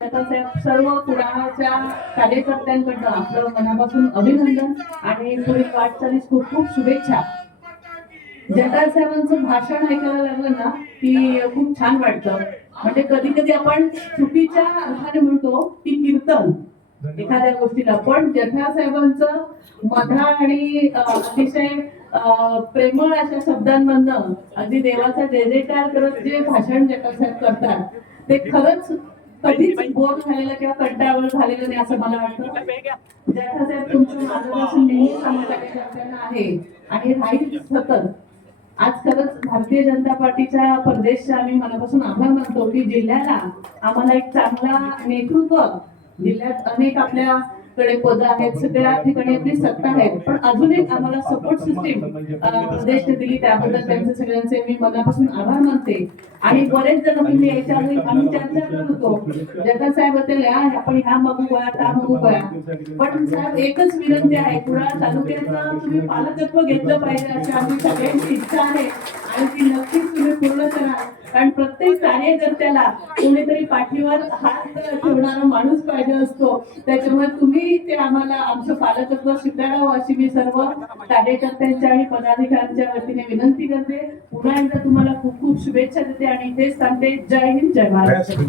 सर्व पुढाच्या कार्यकर्त्यांकडनं आपलं मनापासून अभिनंदन आणि पुढील वाटचालीस खूप खूप शुभेच्छा. जटाल साहेबांचं भाषण ऐकायला लागलं ना की खूप छान वाटतं. म्हणजे कधी कधी आपण चुकीच्या अर्थाने म्हणतो की कीर्तन एखाद्या गोष्टीला, पण जटाल साहेबांचं मधाळ आणि अतिशय प्रेमळ अशा शब्दांमधनं अगदी देवाचा जय जयकार करत जे भाषण जटाल साहेब करतात ते खरंच कधीच बोर झालेलं किंवा कंटाळवाणं झालेलं नाही असं मला वाटतं. जटाल साहेब तुमचं मार्गदर्शन नेहमी कार्यकर्त्यांना आहे आणि राहील सतत. आज खरंच भारतीय जनता पार्टीच्या प्रदेशच्या आम्ही मनापासून आभार मानतो की जिल्ह्याला आम्हाला एक चांगला नेतृत्व, जिल्ह्यात अनेक आपल्याकडे पद आहेत, सगळ्या ठिकाणी आपली सत्ता आहे, पण अजून एक आम्हाला सपोर्ट सिस्टीम प्रदेशने दिली, त्याबद्दल त्यांचे सगळ्यांचे मी मनापासून आभार मानते. आणि बरेच जण तुम्ही याच्या आम्ही चर्चा करत होतो, जटाल साहेब होते आपण ह्या बघू गोया त्या बघू गोया, पण साहेब एकच विनंती आहे, कुडाळ तालुक्याचं तुम्ही पालकत्व घेतलं पाहिजे अशी आमची सगळ्यांची इच्छा आहे आणि ती नक्कीच तुम्ही पूर्ण करा. कारण प्रत्येक कार्यकर्त्याला कोणीतरी पाठीवर हात ठेवणारा माणूस पाहिजे असतो, त्याच्यामुळे तुम्ही ते आम्हाला आमचं पालकत्व स्वीकारावं अशी मी सर्व कार्यकर्त्यांच्या आणि पदाधिकाऱ्यांच्या वतीने विनंती करते. पुन्हा एकदा तुम्हाला खूप खूप शुभेच्छा देते आणि तेच सांगते, जय हिंद, जय महाराष्ट्र.